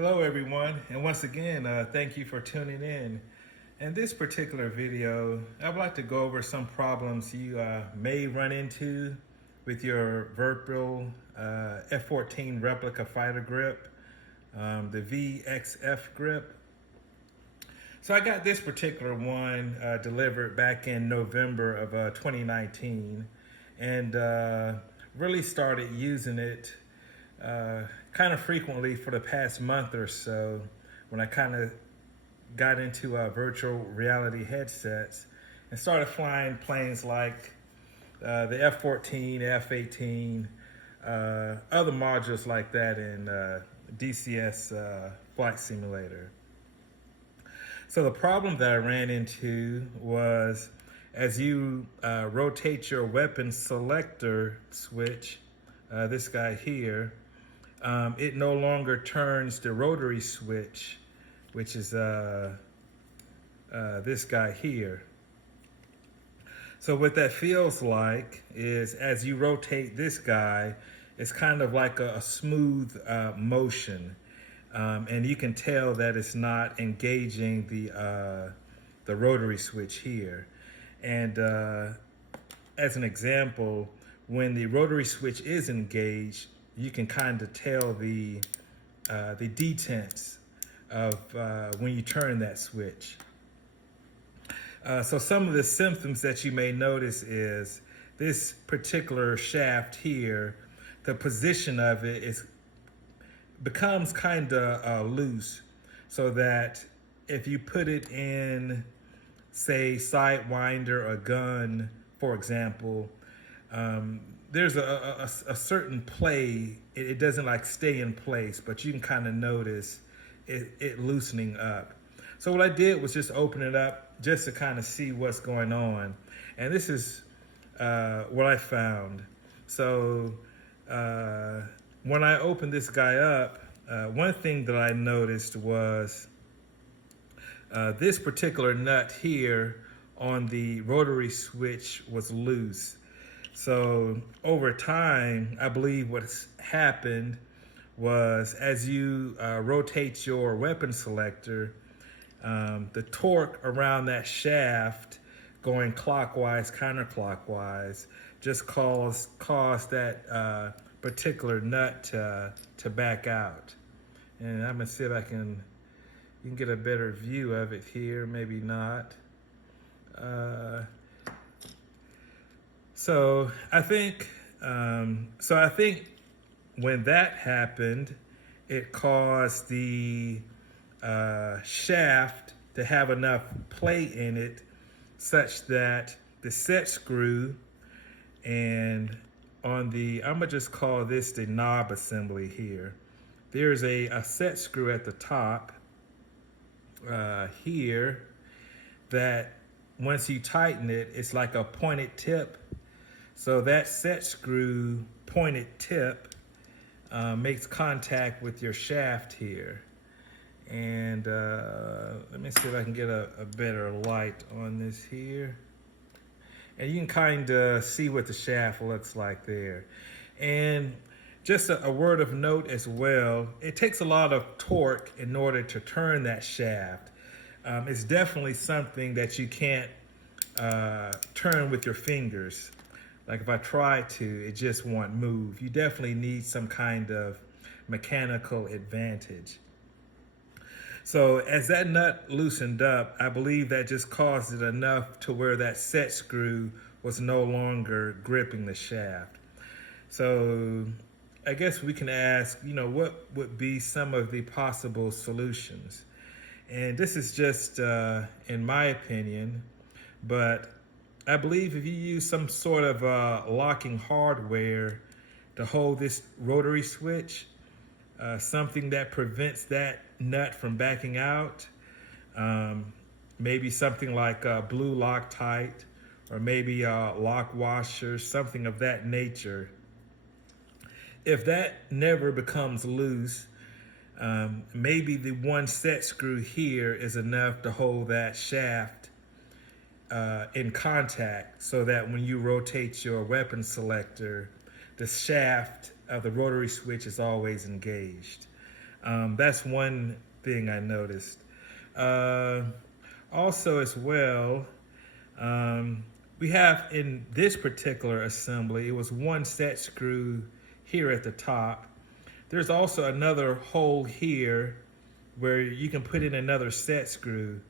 Hello everyone, and once again, thank you for tuning in. In this particular video, I would like to go over some problems you may run into with your Virpil F-14 replica fighter grip, the V.X.F grip. So I got this particular one delivered back in November of 2019 and really started using it kind of frequently for the past month or so when I kind of got into virtual reality headsets and started flying planes like the F-14, F-18, other modules like that in DCS flight simulator. So the problem that I ran into was as you rotate your weapon selector switch, this guy here, it no longer turns the rotary switch, which is this guy here. So what that feels like is as you rotate this guy, it's kind of like a smooth motion. And you can tell that it's not engaging the rotary switch here. And as an example, when the rotary switch is engaged, you can kind of tell the detents of when you turn that switch. So some of the symptoms that you may notice is this particular shaft here, the position of it becomes kind of loose, so that if you put it in, say, sidewinder or gun, for example, there's a certain play. It doesn't like stay in place, but you can kind of notice it loosening up. So what I did was just open it up just to kind of see what's going on. And this is what I found. So when I opened this guy up, one thing that I noticed was this particular nut here on the rotary switch was loose. So over time, I believe what's happened was as you rotate your weapon selector, the torque around that shaft going clockwise, counterclockwise, just caused that particular nut to back out. And I'm gonna see if you can get a better view of it here, maybe not. So I think when that happened, it caused the shaft to have enough play in it such that the set screw and on the, I'm gonna just call this the knob assembly here. There's a set screw at the top here that once you tighten it, it's like a pointed tip. So that set screw pointed tip makes contact with your shaft here. And let me see if I can get a better light on this here. And you can kind of see what the shaft looks like there. And just a word of note as well, it takes a lot of torque in order to turn that shaft. It's definitely something that you can't turn with your fingers. Like if I try to, it just won't move. You definitely need some kind of mechanical advantage. So as that nut loosened up, I believe that just caused it enough to where that set screw was no longer gripping the shaft. So I guess we can ask, what would be some of the possible solutions? And this is just in my opinion, but I believe if you use some sort of locking hardware to hold this rotary switch, something that prevents that nut from backing out, maybe something like blue Loctite or maybe lock washers, something of that nature. If that never becomes loose, maybe the one set screw here is enough to hold that shaft in contact so that when you rotate your weapon selector, the shaft of the rotary switch is always engaged. That's one thing I noticed. Also, as well, we have in this particular assembly, it was one set screw here at the top. There's also another hole here where you can put in another set screw,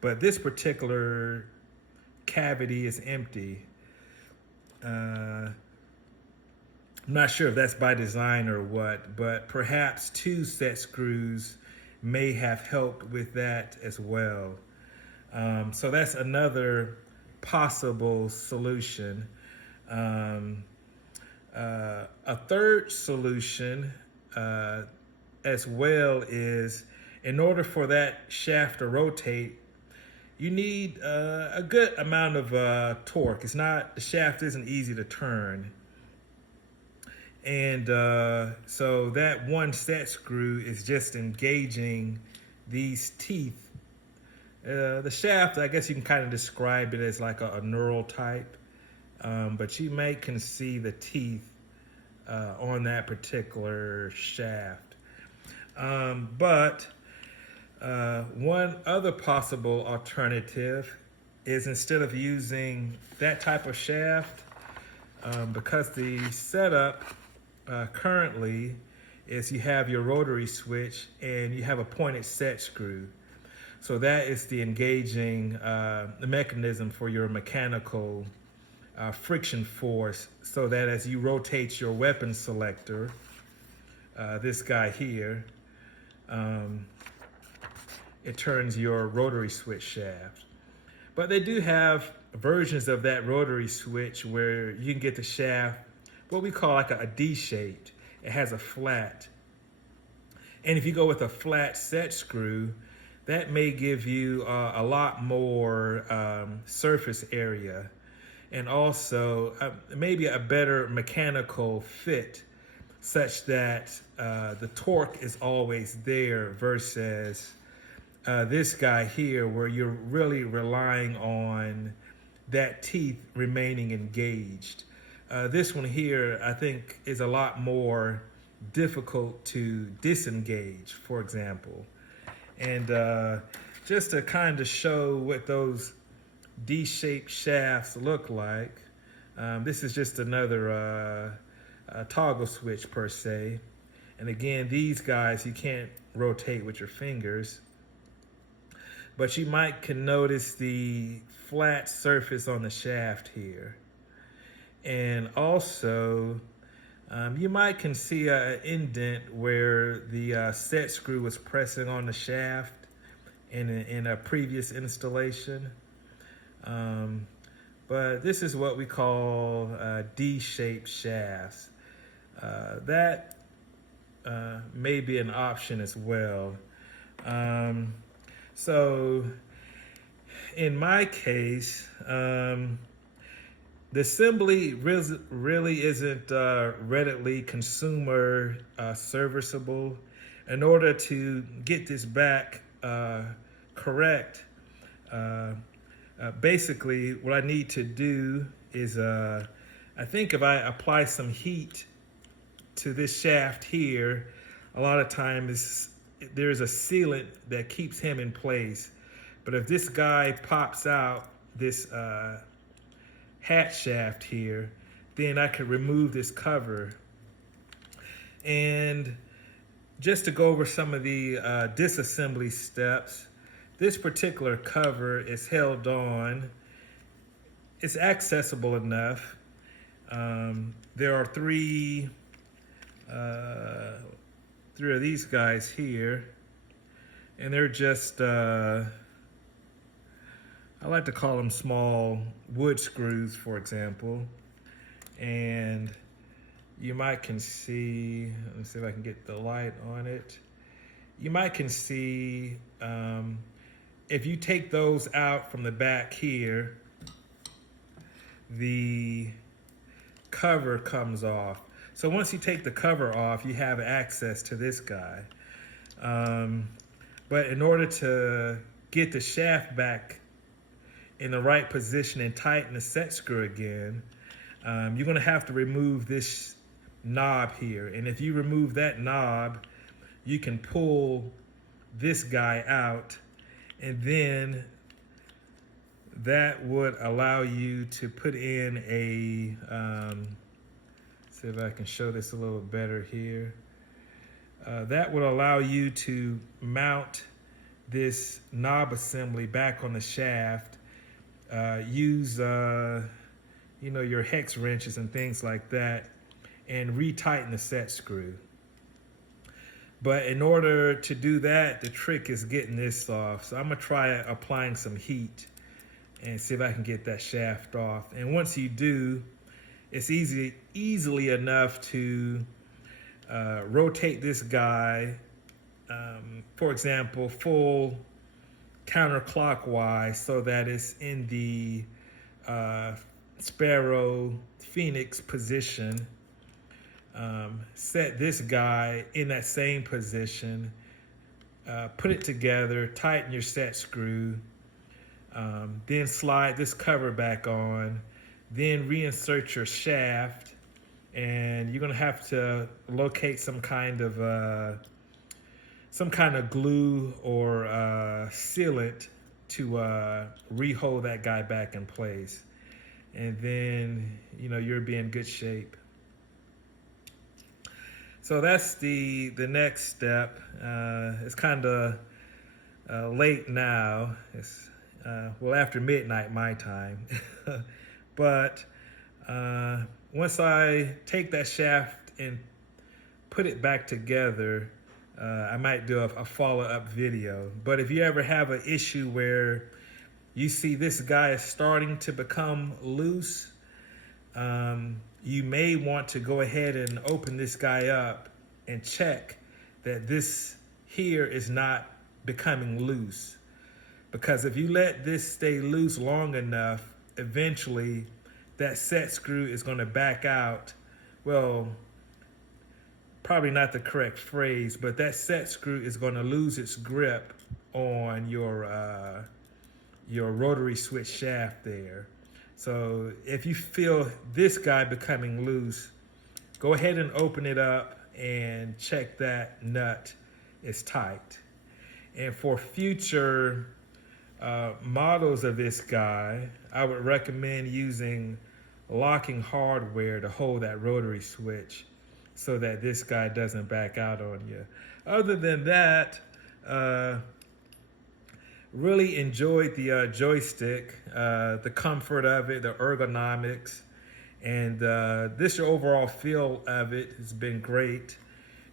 but this particular cavity is empty. I'm not sure if that's by design or what, but perhaps two set screws may have helped with that as well. So that's another possible solution. A third solution as well is, in order for that shaft to rotate, you need a good amount of torque. The shaft isn't easy to turn. And so that one set screw is just engaging these teeth. The shaft, I guess you can kind of describe it as like a neural type, but you can see the teeth on that particular shaft. But one other possible alternative is, instead of using that type of shaft, because the setup currently is you have your rotary switch and you have a pointed set screw. So that is the engaging the mechanism for your mechanical friction force, so that as you rotate your weapon selector, this guy here, it turns your rotary switch shaft. But they do have versions of that rotary switch where you can get the shaft, what we call like a D-shaped. It has a flat. And if you go with a flat set screw, that may give you a lot more surface area, and also maybe a better mechanical fit, such that the torque is always there, versus this guy here, where you're really relying on that teeth remaining engaged. This one here, I think, is a lot more difficult to disengage, for example. And just to kind of show what those D-shaped shafts look like, this is just another toggle switch per se. And again, these guys you can't rotate with your fingers, but you can notice the flat surface on the shaft here. And also, you can see an indent where the set screw was pressing on the shaft in a previous installation. But this is what we call D-shaped shafts. That may be an option as well. So in my case, the assembly really isn't readily consumer serviceable. In order to get this back correct, basically what I need to do is, I think if I apply some heat to this shaft here, a lot of times there's a sealant that keeps him in place. But if this guy pops out, this hat shaft here, then I could remove this cover. And just to go over some of the disassembly steps, this particular cover is held on. It's accessible enough. There are three of these guys here, and they're just I like to call them small wood screws, for example. And you can see, let me see if I can get the light on it. You can see, if you take those out from the back here, the cover comes off. So once you take the cover off, you have access to this guy. But in order to get the shaft back in the right position and tighten the set screw again, you're going to have to remove this knob here. And if you remove that knob, you can pull this guy out, and then that would allow you to put in a, see if I can show this a little better here. That would allow you to mount this knob assembly back on the shaft. Use your hex wrenches and things like that, and retighten the set screw. But in order to do that, the trick is getting this off. So I'm gonna try applying some heat and see if I can get that shaft off. And once you do, it's easily enough to rotate this guy, for example, full counterclockwise, so that it's in the Sparrow Phoenix position. Set this guy in that same position, put it together, tighten your set screw, then slide this cover back on, then reinsert your shaft, and you're gonna have to locate some kind of glue or sealant to re-hold that guy back in place. And then, you'll be in good shape. So that's the next step. It's kind of late now. It's after midnight my time. But once I take that shaft and put it back together, I might do a follow-up video. But if you ever have an issue where you see this guy is starting to become loose, you may want to go ahead and open this guy up and check that this here is not becoming loose. Because if you let this stay loose long enough, eventually that set screw is going to back out. Well, probably not the correct phrase, but that set screw is going to lose its grip on your rotary switch shaft there. So if you feel this guy becoming loose, go ahead and open it up and check that nut is tight. And for future models of this guy, I would recommend using locking hardware to hold that rotary switch so that this guy doesn't back out on you. Other than that, really enjoyed the joystick, the comfort of it, the ergonomics, and this overall feel of it has been great.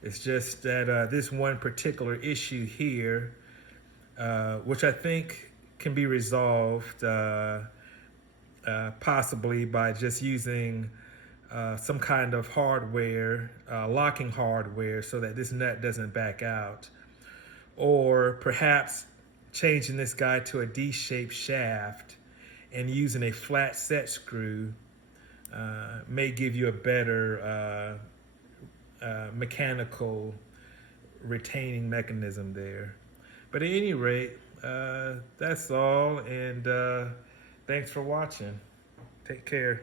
It's just that this one particular issue here, which I think can be resolved possibly by just using some kind of hardware, locking hardware, so that this nut doesn't back out. Or perhaps changing this guy to a D-shaped shaft and using a flat set screw may give you a better mechanical retaining mechanism there. But at any rate, that's all, and thanks for watching. Take care.